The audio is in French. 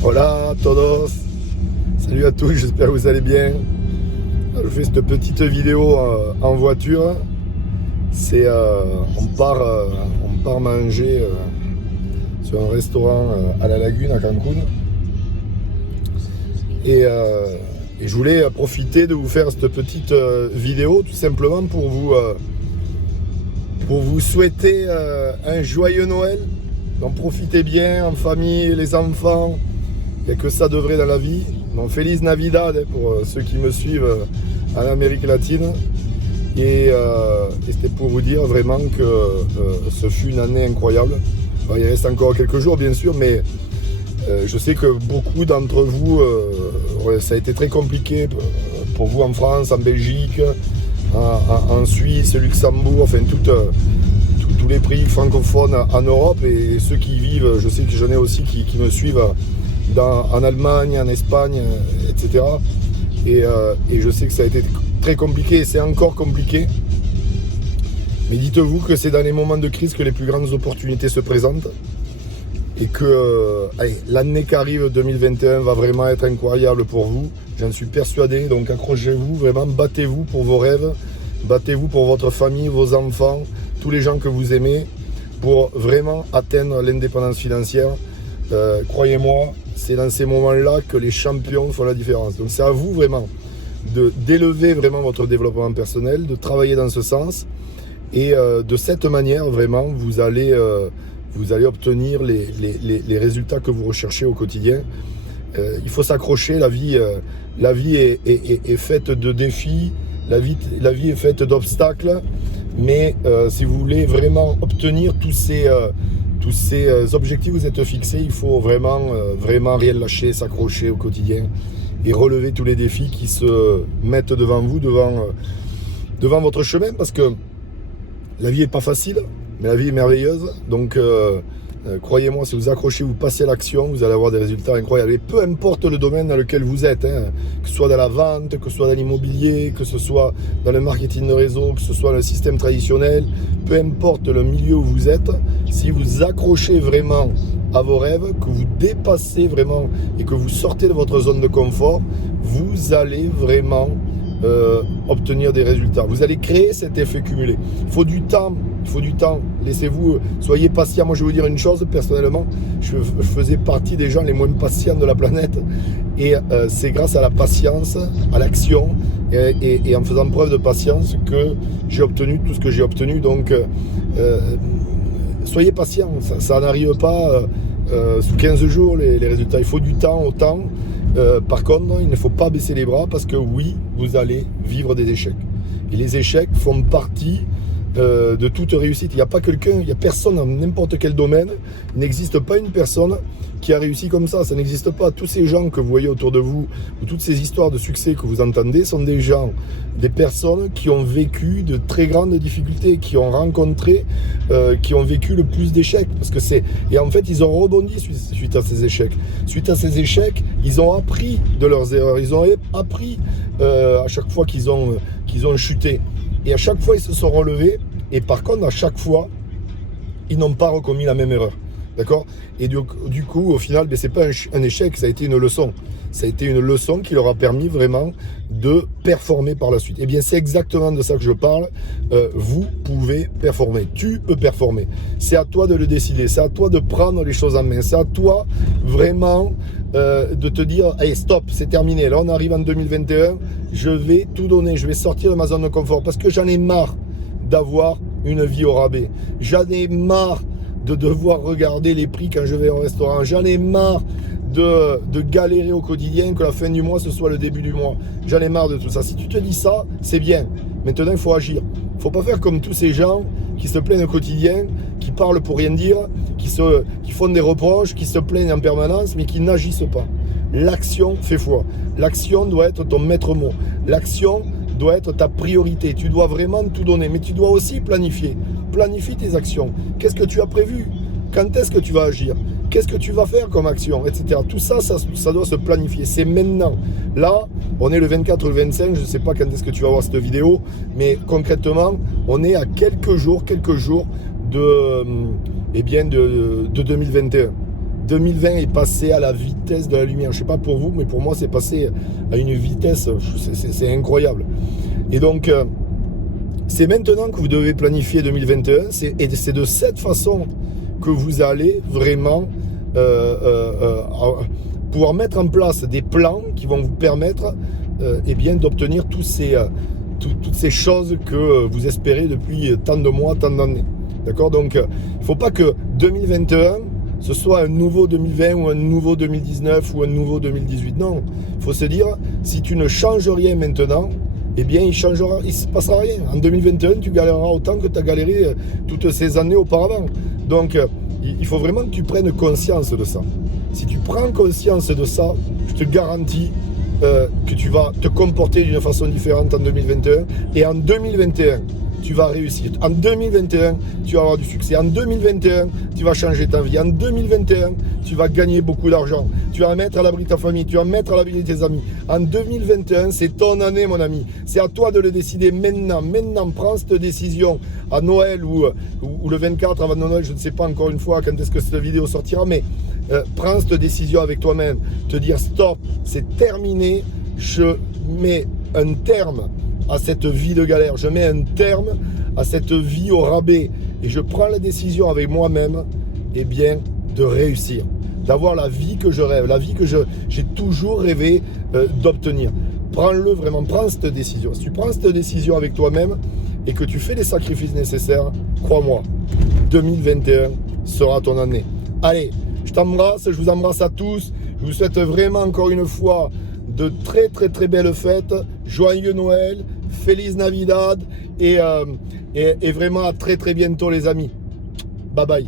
Hola a todos, salut à tous, j'espère que vous allez bien. Je fais cette petite vidéo en voiture. On part manger sur un restaurant à la Lagune à Cancun. Et je voulais profiter de vous faire cette petite vidéo tout simplement pour vous souhaiter un joyeux Noël. Donc profitez bien en famille, les enfants. Il n'y a que ça de vrai dans la vie. Donc Feliz Navidad pour ceux qui me suivent en Amérique latine. Et c'était pour vous dire vraiment que ce fut une année incroyable. Alors, il reste encore quelques jours bien sûr, mais je sais que beaucoup d'entre vous, ça a été très compliqué pour vous en France, en Belgique, en Suisse, Luxembourg, enfin tous les pays francophones en Europe, et ceux qui y vivent, je sais que j'en ai aussi qui me suivent en Allemagne, en Espagne, etc. Et je sais que ça a été très compliqué, et c'est encore compliqué. Mais dites-vous que c'est dans les moments de crise que les plus grandes opportunités se présentent. Et que l'année qui arrive, 2021, va vraiment être incroyable pour vous. J'en suis persuadé, donc accrochez-vous, vraiment, battez-vous pour vos rêves, battez-vous pour votre famille, vos enfants, tous les gens que vous aimez, pour vraiment atteindre l'indépendance financière. Croyez-moi, c'est dans ces moments-là que les champions font la différence. Donc c'est à vous vraiment d'élever vraiment votre développement personnel, de travailler dans ce sens. Et de cette manière, vraiment, vous allez obtenir les résultats que vous recherchez au quotidien. Il faut s'accrocher, la vie est faite de défis, la vie est faite d'obstacles, mais si vous voulez vraiment obtenir tous ces objectifs que vous êtes fixés, il faut vraiment rien lâcher, s'accrocher au quotidien et relever tous les défis qui se mettent devant vous, devant votre chemin, parce que la vie n'est pas facile, mais la vie est merveilleuse. Donc croyez-moi, si vous accrochez, vous passez à l'action, vous allez avoir des résultats incroyables. Et peu importe le domaine dans lequel vous êtes, que ce soit dans la vente, que ce soit dans l'immobilier, que ce soit dans le marketing de réseau, que ce soit dans le système traditionnel, peu importe le milieu où vous êtes, si vous accrochez vraiment à vos rêves, que vous dépassez vraiment et que vous sortez de votre zone de confort, vous allez vraiment obtenir des résultats. Vous allez créer cet effet cumulé. Il faut du temps. Laissez-vous, soyez patient. Moi, je vais vous dire une chose, personnellement, je faisais partie des gens les moins patients de la planète. Et c'est grâce à la patience, à l'action et en faisant preuve de patience que j'ai obtenu tout ce que j'ai obtenu. Donc, soyez patient. Ça n'arrive pas sous 15 jours, les résultats. Il faut du temps au temps. Par contre, il ne faut pas baisser les bras, parce que oui, vous allez vivre des échecs. Et les échecs font partie de toute réussite. Il n'y a pas quelqu'un, il n'y a personne dans n'importe quel domaine. Il n'existe pas une personne qui a réussi comme ça n'existe pas. Tous ces gens que vous voyez autour de vous, ou toutes ces histoires de succès que vous entendez, sont des gens, des personnes qui ont vécu de très grandes difficultés, qui ont rencontré, qui ont vécu le plus d'échecs. Et en fait, ils ont rebondi suite à ces échecs. Suite à ces échecs, ils ont appris de leurs erreurs. Ils ont appris à chaque fois qu'ils ont chuté. Et à chaque fois, ils se sont relevés. Et par contre, à chaque fois, ils n'ont pas recommis la même erreur. D'accord? Et du coup, au final, c'est pas un échec, ça a été une leçon. Ça a été une leçon qui leur a permis vraiment de performer par la suite. Eh bien, c'est exactement de ça que je parle. Vous pouvez performer. Tu peux performer. C'est à toi de le décider. C'est à toi de prendre les choses en main. C'est à toi vraiment de te dire, hey, stop, c'est terminé. Là, on arrive en 2021. Je vais tout donner. Je vais sortir de ma zone de confort, parce que j'en ai marre d'avoir une vie au rabais. J'en ai marre de devoir regarder les prix quand je vais au restaurant. J'en ai marre de galérer au quotidien, que la fin du mois ce soit le début du mois. J'en ai marre de tout ça. Si tu te dis ça, c'est bien. Maintenant, il faut agir. Il ne faut pas faire comme tous ces gens qui se plaignent au quotidien, qui parlent pour rien dire, qui font des reproches, qui se plaignent en permanence, mais qui n'agissent pas. L'action fait foi. L'action doit être ton maître mot. L'action doit être ta priorité. Tu dois vraiment tout donner, mais tu dois aussi planifier. Planifie tes actions. Qu'est-ce que tu as prévu? Quand est-ce que tu vas agir? Qu'est-ce que tu vas faire comme action, etc. Tout ça, ça doit se planifier. C'est maintenant. Là, on est le 24 ou le 25. Je ne sais pas quand est-ce que tu vas voir cette vidéo, mais concrètement, on est à quelques jours de 2021. 2020 est passé à la vitesse de la lumière. Je sais pas pour vous, mais pour moi, c'est passé à une vitesse, c'est incroyable. Et donc, c'est maintenant que vous devez planifier 2021. Et c'est de cette façon que vous allez vraiment pouvoir mettre en place des plans qui vont vous permettre eh bien, d'obtenir toutes ces choses que vous espérez depuis tant de mois, tant d'années. D'accord? Donc, il ne faut pas que 2021, ce soit un nouveau 2020 ou un nouveau 2019 ou un nouveau 2018. Non, il faut se dire, si tu ne changes rien maintenant, eh bien, il ne se passera rien. En 2021, tu galéreras autant que tu as galéré toutes ces années auparavant. Donc, il faut vraiment que tu prennes conscience de ça. Si tu prends conscience de ça, je te garantis que tu vas te comporter d'une façon différente en 2021. Et en 2021, tu vas réussir. En 2021, tu vas avoir du succès. En 2021, tu vas changer ta vie. En 2021, tu vas gagner beaucoup d'argent. Tu vas mettre à l'abri ta famille. Tu vas mettre à l'abri tes amis. En 2021, c'est ton année, mon ami. C'est à toi de le décider maintenant. Maintenant, prends cette décision à Noël ou le 24 avant Noël. Je ne sais pas encore une fois quand est-ce que cette vidéo sortira, mais prends cette décision avec toi-même. Te dire stop, c'est terminé. Je mets un terme à cette vie de galère, je mets un terme à cette vie au rabais et je prends la décision avec moi-même, eh bien, de réussir, d'avoir la vie que je rêve, la vie que j'ai toujours rêvé d'obtenir. Prends-le vraiment, prends cette décision. Si tu prends cette décision avec toi-même et que tu fais les sacrifices nécessaires, crois-moi, 2021 sera ton année. Allez, je t'embrasse, je vous embrasse à tous, je vous souhaite vraiment encore une fois de très très très belles fêtes, joyeux Noël, Feliz Navidad et vraiment à très très bientôt les amis. Bye bye.